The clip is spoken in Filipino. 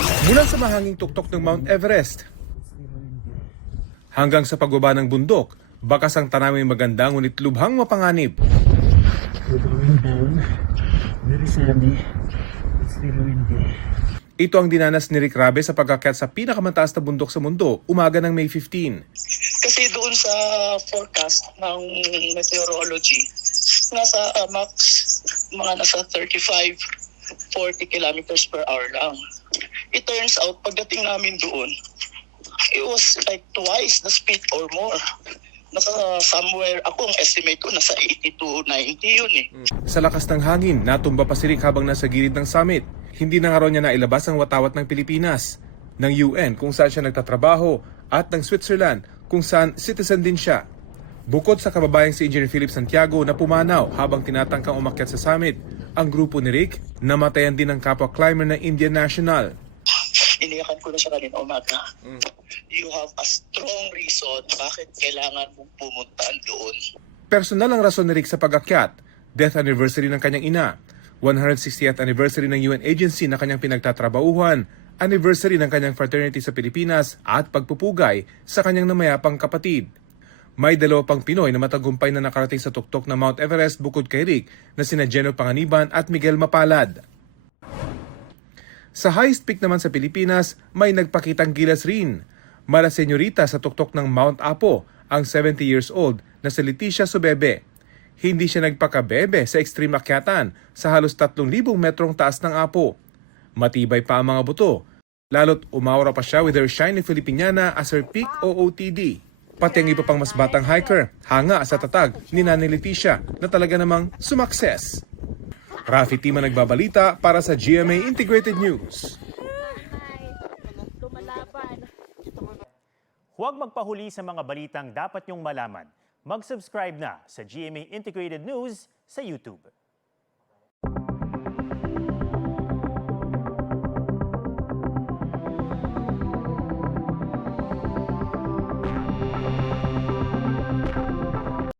Mula sa mahanging tuktok ng Mount Everest hanggang sa pagbaba ng bundok, bakas ang tanawing maganda ngunit lubhang mapanganib. We're going down. Very sandy. It's very windy. Ito ang dinanas ni Rick Rabe sa pag-akyat sa pinakamataas na bundok sa mundo, umaga ng May 15. Kasi doon sa forecast ng meteorology, nasa max, mga nasa 35-40 kilometers per hour lang. It turns out, pagdating namin doon, it was like twice the speed or more. Nasa somewhere, ako ang estimate ko, nasa 80 to 90 yun eh. Sa lakas ng hangin, natumba pa si Rick habang nasa gilid ng summit. Hindi na nga raw niya nailabas ang watawat ng Pilipinas, ng UN kung saan siya nagtatrabaho at ng Switzerland kung saan citizen din siya. Bukod sa kababayang si Engineer Philip Santiago na pumanaw habang tinatangkang umakyat sa summit, ang grupo ni Rick namatayan din ng kapwa climber ng Indian National. Iniyakan ko na siya kanina umaga. You have a strong reason bakit kailangan mong pumunta doon. Personal ang rason ni Rick sa pag-akyat, death anniversary ng kanyang ina, 160th anniversary ng UN agency na kanyang pinagtatrabahuhan, anniversary ng kanyang fraternity sa Pilipinas at pagpupugay sa kanyang namayapang kapatid. May dalawa pang Pinoy na matagumpay na nakarating sa tuktok ng Mount Everest bukod kay Rick na sina Geno Panganiban at Miguel Mapalad. Sa highest peak naman sa Pilipinas, may nagpakitang gilas rin. Mala senyorita sa tuktok ng Mount Apo, ang 70 years old na si Leticia Subebe. Hindi siya nagpakabebe sa extreme akyatan sa halos 3,000 metrong taas ng Apo. Matibay pa ang mga buto, lalo't umawra pa siya with her shiny Filipiniana as her peak OOTD. Pati ang iba pang mas batang hiker, hanga sa tatag ni Nanay Leticia na talaga namang sumakses. Rafi Tima nagbabalita para sa GMA Integrated News. Huwag magpahuli sa mga balitang dapat niyong malaman. Mag-subscribe na sa GMA Integrated News sa YouTube.